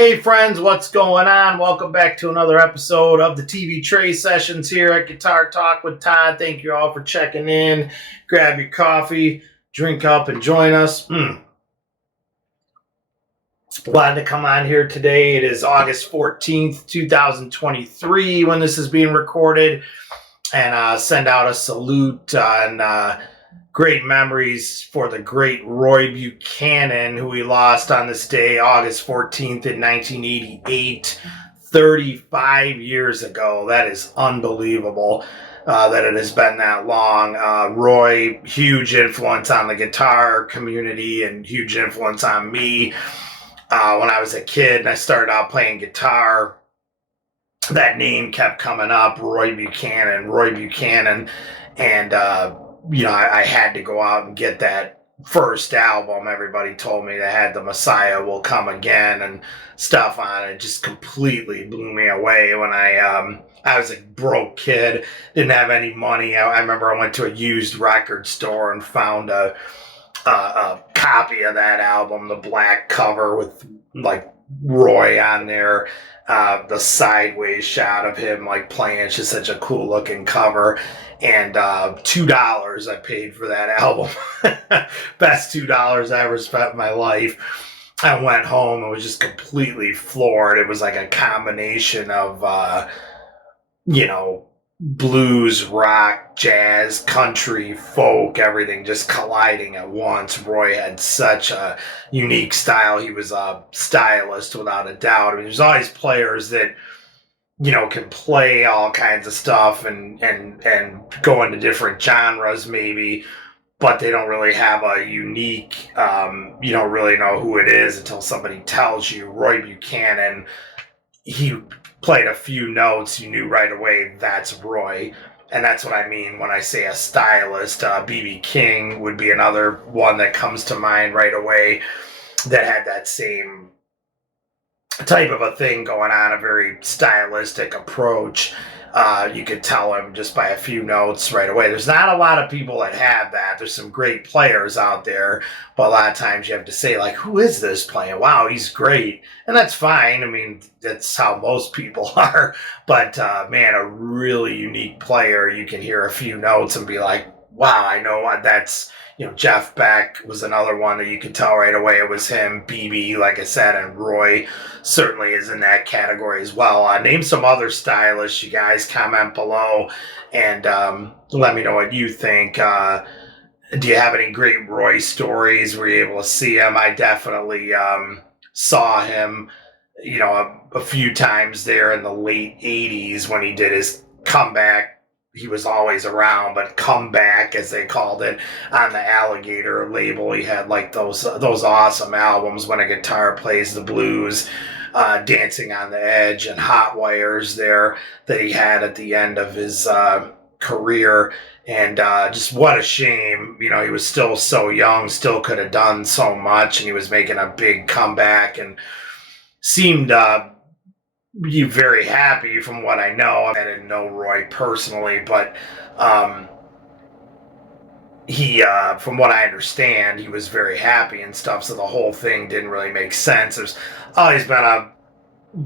Hey friends, what's going on? Welcome back to another episode of the TV Tray Sessions here at Guitar Talk with Todd. Thank you all for checking in. Grab your coffee, drink up, and join us. Glad to come on here today. It is August 14th, 2023 when this is being recorded. And send out a salute on great memories for the great Roy Buchanan, who we lost on this day, August 14th in 1988, 35 years ago. That is unbelievable that it has been that long. Roy, huge influence on the guitar community and huge influence on me. When I was a kid and I started out playing guitar, that name kept coming up, Roy Buchanan. And, I had to go out and get that first album. Everybody told me that had The Messiah Will Come Again and stuff on it. It just completely blew me away when I was a broke kid, didn't have any money. I remember I went to a used record store and found a copy of that album, the black cover with like Roy on there, the sideways shot of him like playing. It's just such a cool looking cover. And $2 I paid for that album. Best $2 I ever spent in my life. I went home and was just completely floored. It was like a combination of blues, rock, jazz, country, folk, everything just colliding at once. Roy had such a unique style. He was a stylist without a doubt. I mean, there's always players that, can play all kinds of stuff and go into different genres maybe, but they don't really have a unique, you don't really know who it is until somebody tells you. Roy Buchanan, he played a few notes, you knew right away that's Roy. And that's what I mean when I say a stylist. B.B. King would be another one that comes to mind right away that had that same type of a thing going on, a very stylistic approach. You could tell him just by a few notes right away. There's not a lot of people that have that. There's some great players out there, but a lot of times you have to say, like, who is this playing? Wow, he's great. And that's fine. I mean, that's how most people are. But, man, a really unique player, you can hear a few notes and be like, wow, I know what that's... Jeff Beck was another one that you could tell right away it was him. Beebe, like I said, and Roy certainly is in that category as well. Name some other stylists, you guys. Comment below and let me know what you think. Do you have any great Roy stories? Were you able to see him? I definitely saw him, a few times there in the late 80s when he did his comeback. He was always around, but comeback, as they called it, on the Alligator label. He had like those awesome albums, When a Guitar Plays the Blues, Dancing on the Edge, and Hot Wires there that he had at the end of his career. And just what a shame. He was still so young, still could have done so much, and he was making a big comeback and seemed... you very happy from what I know. I didn't know Roy personally, but he, from what I understand, he was very happy and stuff, so the whole thing didn't really make sense. There's always been a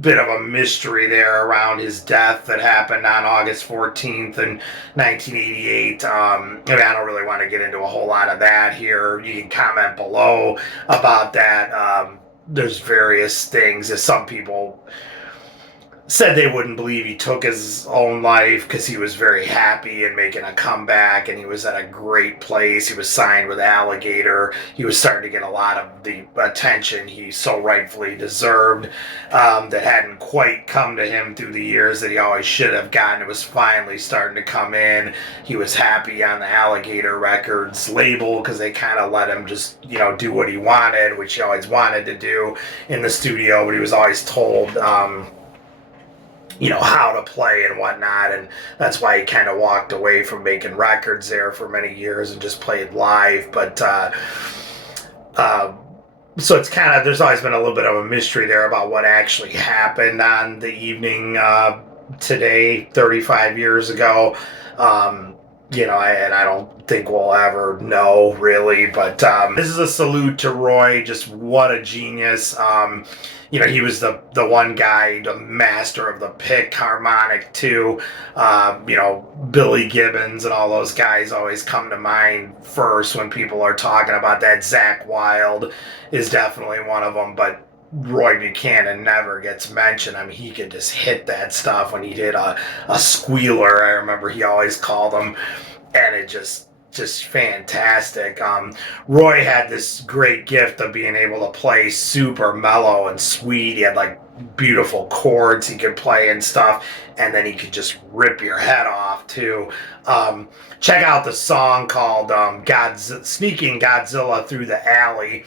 bit of a mystery there around his death that happened on August 14th in 1988. I don't really want to get into a whole lot of that here. You can comment below about that. There's various things that some people said they wouldn't believe he took his own life because he was very happy and making a comeback, and he was at a great place. He was signed with Alligator. He was starting to get a lot of the attention he so rightfully deserved that hadn't quite come to him through the years that he always should have gotten. It was finally starting to come in. He was happy on the Alligator Records label because they kind of let him just, do what he wanted, which he always wanted to do in the studio, but he was always told... how to play and whatnot, and that's why he kind of walked away from making records there for many years and just played live. But so it's kind of, there's always been a little bit of a mystery there about what actually happened on the evening today, 35 years ago. and I don't think we'll ever know really, but this is a salute to Roy. Just what a genius. He was the one guy, the master of the pick harmonic too. Billy Gibbons and all those guys always come to mind first when people are talking about that. Zakk Wylde is definitely one of them, but Roy Buchanan never gets mentioned. I mean, he could just hit that stuff when he did a squealer. I remember he always called them, and it just fantastic. Roy had this great gift of being able to play super mellow and sweet. He had like beautiful chords he could play and stuff, and then he could just rip your head off too. Check out the song called Sneaking Godzilla Through the Alley.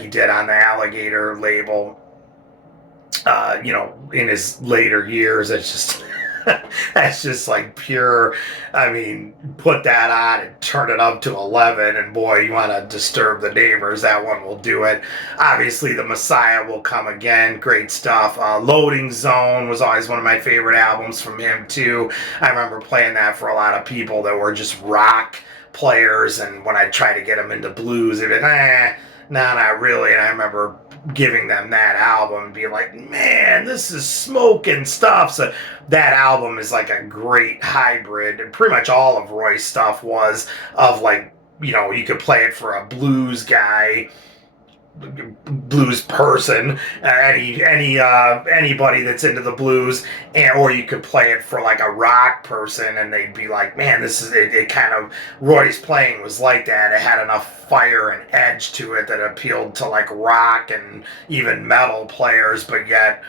He did on the Alligator label, in his later years. It's just, that's just like pure, I mean, put that on and turn it up to 11, and boy, you want to disturb the neighbors, that one will do it. Obviously, The Messiah Will Come Again, great stuff. Loading Zone was always one of my favorite albums from him, too. I remember playing that for a lot of people that were just rock players, and when I tried to get them into blues, they'd be like, no, not really. And I remember giving them that album and being like, man, this is smoking stuff. So that album is like a great hybrid, and pretty much all of Roy's stuff was of like, you could play it for a blues guy, blues person, anybody that's into the blues, or you could play it for like a rock person, and they'd be like, man, this is it. Kind of Roy's playing was like that. It had enough fire and edge to it that appealed to like rock and even metal players, but yet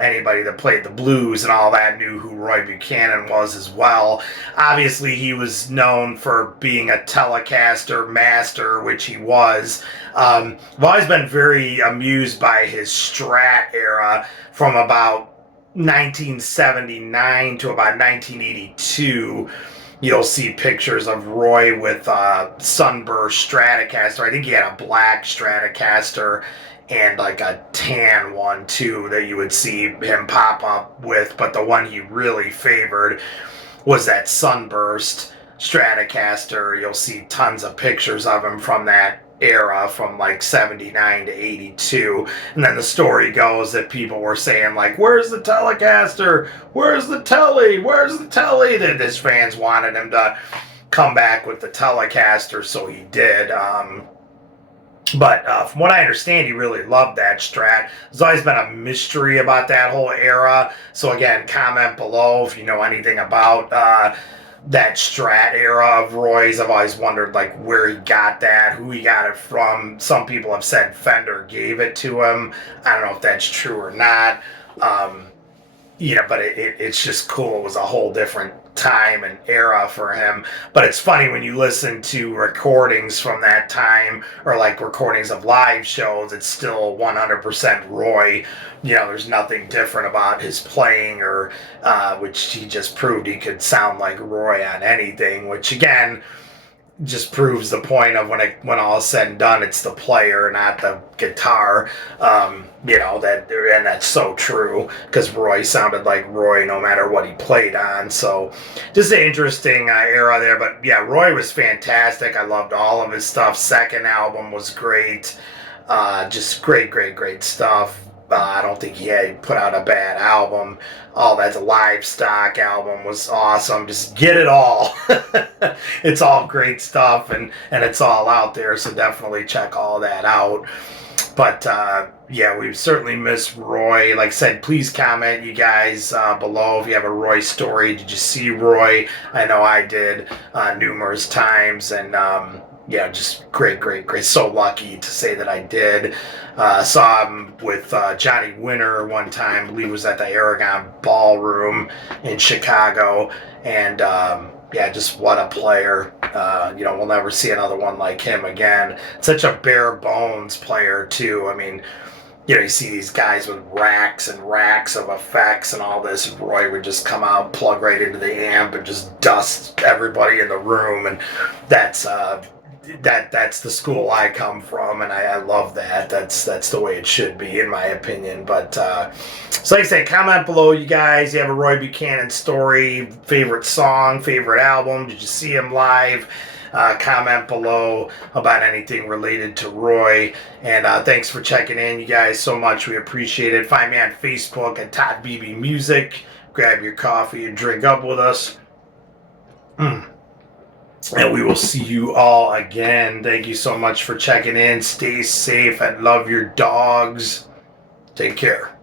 anybody that played the blues and all that knew who Roy Buchanan was as well. Obviously, he was known for being a telecaster master, which he was. I've always been very amused by his Strat era from about 1979 to about 1982. You'll see pictures of Roy with Sunburst Stratocaster. I think he had a black Stratocaster and like a tan one too that you would see him pop up with, but the one he really favored was that Sunburst Stratocaster. You'll see tons of pictures of him from that era, from like 79 to 82. And then the story goes that people were saying like, where's the Telecaster? Where's the Telly? Where's the Telly? That his fans wanted him to come back with the Telecaster, so he did. But from what I understand, he really loved that Strat. There's always been a mystery about that whole era. So again, comment below if you know anything about that Strat era of Roy's. I've always wondered like where he got that, who he got it from. Some people have said Fender gave it to him. I don't know if that's true or not. But it's just cool. It was a whole different time and era for him. But it's funny when you listen to recordings from that time, or like recordings of live shows, it's still 100% Roy. There's nothing different about his playing, or which he just proved he could sound like Roy on anything, which again just proves the point of when all is said and done, it's the player, not the guitar. And that's so true, because Roy sounded like Roy no matter what he played on. So just an interesting era there. But yeah, Roy was fantastic. I loved all of his stuff. Second album was great. Just great stuff. I don't think he had put out a bad album. All that Livestock album was awesome. Just get it all. It's all great stuff, and it's all out there, so definitely check all that out. But yeah, we certainly miss Roy. Like I said, please comment, you guys, below if you have a Roy story. Did you see Roy? I know I did numerous times, and yeah, just great. So lucky to say that I did. Saw him with Johnny Winter one time. I believe it was at the Aragon Ballroom in Chicago. And yeah, just what a player. We'll never see another one like him again. Such a bare bones player, too. I mean, you see these guys with racks and racks of effects and all this. And Roy would just come out, plug right into the amp, and just dust everybody in the room. And that's that's the school I come from, and I love that. That's the way it should be, in my opinion. But so like I say, comment below, you guys. You have a Roy Buchanan story, favorite song, favorite album. Did you see him live? Comment below about anything related to Roy. And thanks for checking in, you guys, so much. We appreciate it. Find me on Facebook at toddbeebemusic. Grab your coffee and drink up with us. And we will see you all again. Thank you so much for checking in. Stay safe and love your dogs. Take care.